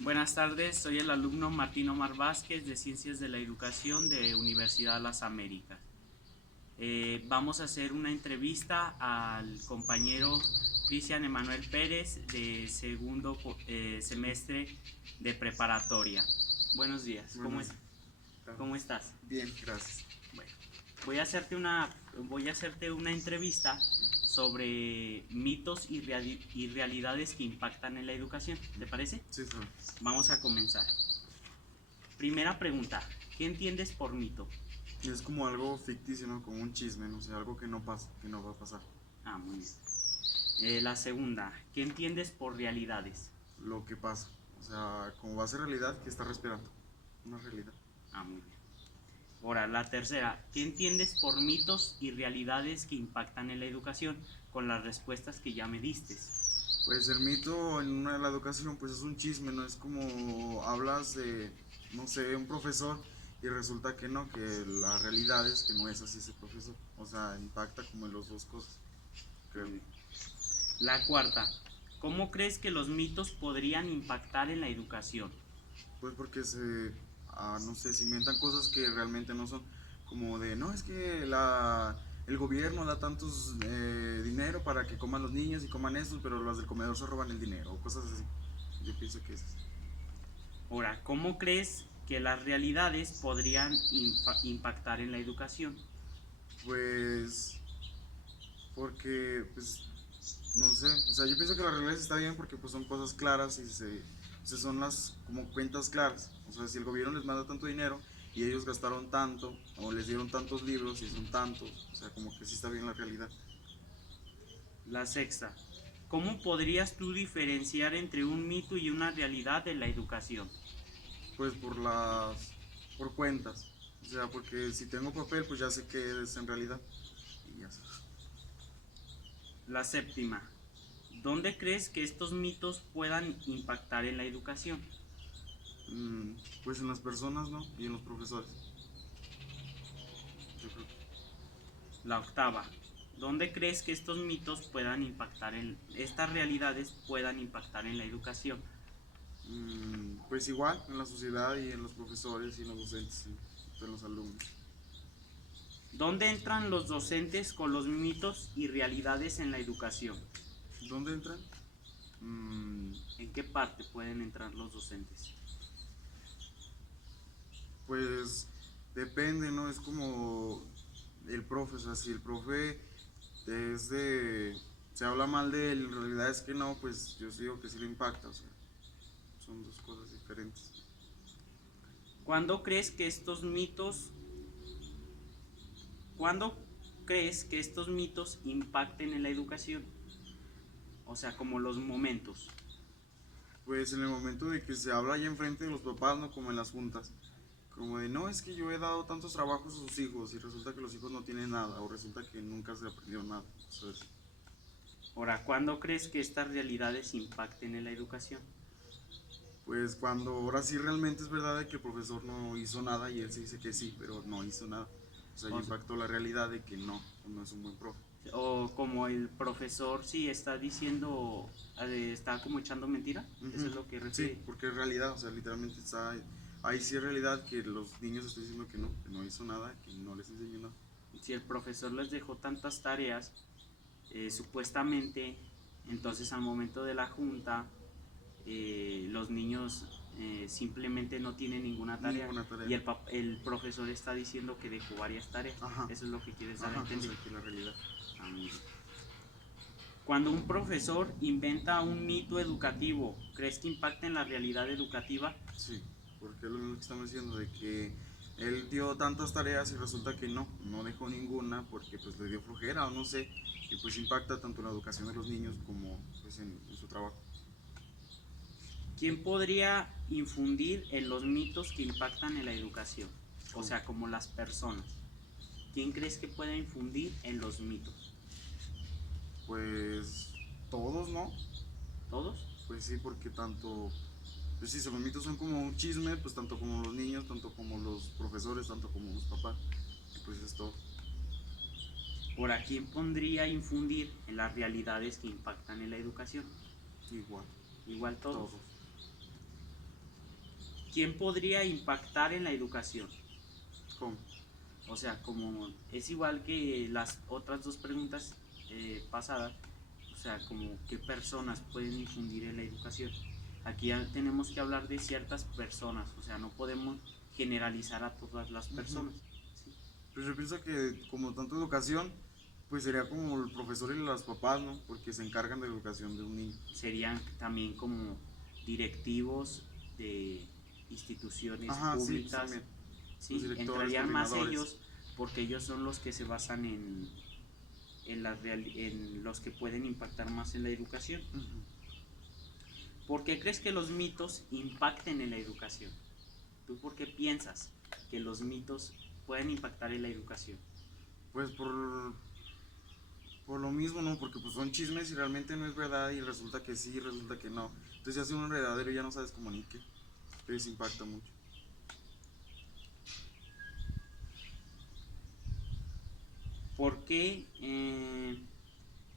Buenas tardes, soy el alumno Martín Omar Vázquez de Ciencias de la Educación de Universidad Las Américas. Vamos a hacer una entrevista al compañero Cristian Emanuel Pérez de segundo semestre de preparatoria. Buenos días, Bueno, ¿cómo estás? bien, gracias. Bueno, voy a hacerte una entrevista sobre mitos y realidades que impactan en la educación. ¿Te parece? Sí, sabe. Vamos a comenzar. Primera pregunta, ¿qué entiendes por mito? Es como algo ficticio, ¿no? Como un chisme, no sé, algo que no pasa, que no va a pasar. Ah, muy bien. La segunda, ¿qué entiendes por realidades? Lo que pasa. O sea, como va a ser realidad, que está respirando. Una realidad. Ah, muy bien. Ahora, la tercera, ¿qué entiendes por mitos y realidades que impactan en la educación? Con las respuestas que ya me diste. Pues el mito en una de la educación, pues es un chisme, ¿no? Es como hablas de, no sé, un profesor y resulta que no, que la realidad es que no es así ese profesor. O sea, impacta como en las dos cosas, creo. Muy bien. La cuarta, ¿cómo crees que los mitos podrían impactar en la educación? Pues porque no sé, se inventan cosas que realmente no son. Como de, no, es que el gobierno da tantos dinero para que coman los niños y coman estos, pero los del comedor se roban el dinero, o cosas así. Yo pienso que es así. Ahora, ¿cómo crees que las realidades podrían impactar en la educación? Pues, porque, pues, no sé, o sea, yo pienso que la realidad está bien porque pues son cosas claras o sea, son las como cuentas claras. O sea, si el gobierno les manda tanto dinero y ellos gastaron tanto o les dieron tantos libros y son tantos, o sea, como que sí está bien la realidad. La sexta, ¿cómo podrías tú diferenciar entre un mito y una realidad de la educación? Pues por cuentas. O sea, porque si tengo papel, pues ya sé que es en realidad. Y ya sé. La séptima, ¿dónde crees que estos mitos puedan impactar en la educación? Mm, pues en las personas, ¿no? Y en los profesores. Yo creo que. La octava, ¿dónde crees que estos mitos puedan impactar en estas realidades puedan impactar en la educación? Pues igual, en la sociedad y en los profesores y en los docentes y en los alumnos. ¿Dónde entran los docentes con los mitos y realidades en la educación? ¿Dónde entran? ¿En qué parte pueden entrar los docentes? Pues depende, ¿no? Es como el profe, o sea, si el profe es de... se habla mal de él, en realidad es que no, pues yo sí digo que sí le impacta, o sea, son dos cosas diferentes. ¿Cuándo crees que estos mitos, cuándo crees que estos mitos impacten en la educación? O sea, como los momentos. Pues en el momento de que se habla allá enfrente de los papás, ¿no? Como en las juntas. Como de, no, es que yo he dado tantos trabajos a sus hijos y resulta que los hijos no tienen nada o resulta que nunca se aprendió nada. Entonces, Ahora, ¿cuándo crees que estas realidades impacten en la educación? pues cuando ahora sí realmente es verdad de que el profesor no hizo nada y él se dice que sí, pero no hizo nada. O sea, ya O, impactó la realidad de que no, no es un buen profe. o como el profesor sí está diciendo, está como echando mentira, eso Ujú. es lo que Sí, refiere. porque es realidad, o sea, literalmente está ahí sí es realidad que los niños están diciendo que no hizo nada, que no les enseñó nada. Si el profesor les dejó tantas tareas, supuestamente, entonces al momento de la junta, los niños simplemente no tienen ninguna tarea Ninguna tarea. y el profesor está diciendo que dejó varias tareas. Ajá, Eso es lo que quieres dar a ajá, o entender. sea, que la realidad. Ah, muy bien. Cuando un profesor inventa un mito educativo, ¿crees que impacta en la realidad educativa? Sí, porque es lo que estamos diciendo, de que él dio tantas tareas y resulta que no, no dejó ninguna porque pues le dio flojera o no sé, y pues impacta tanto en la educación de los niños como pues en su trabajo. ¿Quién podría infundir en los mitos que impactan en la educación? O Como, sea, como las personas. ¿Quién crees que pueda infundir en los mitos? pues todos, ¿no? ¿Todos? Pues sí, porque tanto, pues sí, según mitos son como un chisme, pues tanto como los niños, tanto como los profesores, tanto como los papás, y pues es todo. ¿Por quién pondría infundir en las realidades que impactan en la educación? Igual, Igual todos. todos. ¿quién podría impactar en la educación? ¿Cómo? O sea, como es igual que las otras dos preguntas pasadas, o sea, como qué personas pueden infundir en la educación. Aquí ya tenemos que hablar de ciertas personas, o sea, no podemos generalizar a todas las Ujú. personas. ¿Sí? Pues yo pienso que como tanto educación, pues sería como el profesor y los papás, ¿no? Porque se encargan de la educación de un niño. Serían también como directivos de instituciones Ajá, sí, pues públicas, también. Los ¿sí? directores, Entrarían más coordinadores. ellos porque ellos son los que se basan en los que pueden impactar más en la educación. Ujú. ¿Por qué crees que los mitos impacten en la educación? ¿Tú por qué piensas que los mitos pueden impactar en la educación? Pues por lo mismo, ¿no? Porque pues son chismes y realmente no es verdad y resulta que sí y resulta que no. Entonces ya hace un enredadero y ya no sabes cómo ni qué. Entonces impacta mucho. ¿Por qué,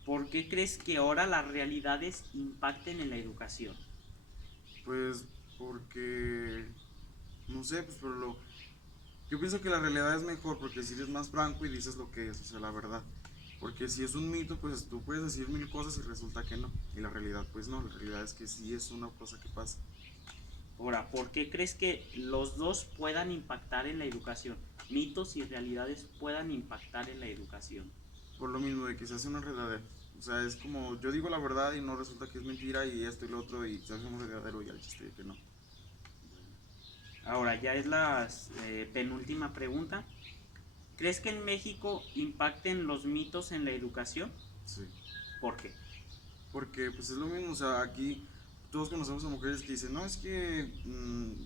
¿por qué crees que ahora las realidades impacten en la educación? Pues porque, no sé, pues yo pienso que la realidad es mejor porque si eres más franco y dices lo que es, o sea, la verdad. Porque si es un mito, pues tú puedes decir mil cosas y resulta que no. Y la realidad, pues no, la realidad es que sí es una cosa que pasa. Ahora, ¿por qué crees que los dos puedan impactar en la educación? Mitos y realidades puedan impactar en la educación. Por lo mismo de que se hace una enredadera. O sea, es como yo digo la verdad y no resulta que es mentira y esto y lo otro y se hace un enredadero y al chiste de que no. Ahora, ya es la penúltima pregunta. ¿Crees que en México impacten los mitos en la educación? Sí. ¿Por qué? Porque pues es lo mismo, o sea, aquí todos conocemos a mujeres que dicen, no, es que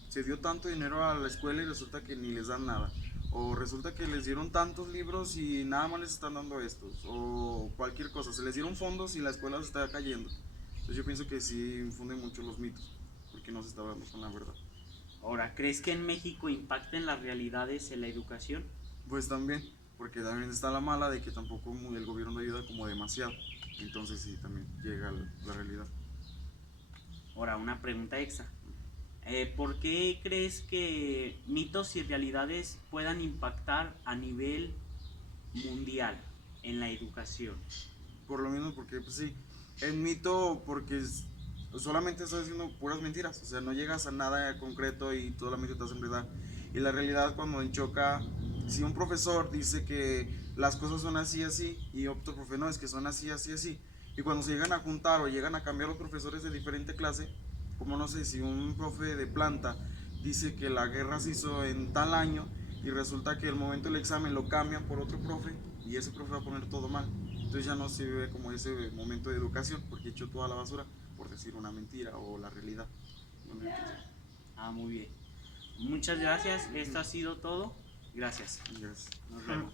se dio tanto dinero a la escuela y resulta que ni les dan nada. O resulta que les dieron tantos libros y nada más les están dando estos. O cualquier cosa, se les dieron fondos y la escuela se está cayendo. Entonces yo pienso que sí infunden mucho los mitos, porque no se está hablando con la verdad. Ahora, ¿crees que en México impacten las realidades en la educación? Pues también, porque también está la mala de que tampoco el gobierno ayuda como demasiado. Entonces sí, también llega la realidad. Ahora, una pregunta extra. ¿Por qué crees que mitos y realidades puedan impactar a nivel mundial en la educación? Por lo mismo, porque pues sí, el mito, porque solamente estás diciendo puras mentiras, o sea, no llegas a nada concreto y solamente te hacen verdad. Y la realidad cuando choca, si un profesor dice que las cosas son así, así, y otro profe no, es que son así, así, así, y cuando se llegan a juntar o llegan a cambiar los profesores de diferente clase, como no sé, si un profe de planta dice que la guerra se hizo en tal año y resulta que el momento del examen lo cambian por otro profe y ese profe va a poner todo mal. Entonces ya no se ve como ese momento de educación porque echó toda la basura por decir una mentira o la realidad. Ah, muy bien. Muchas gracias. Esto ha sido todo. Gracias. Yes. Nos vemos.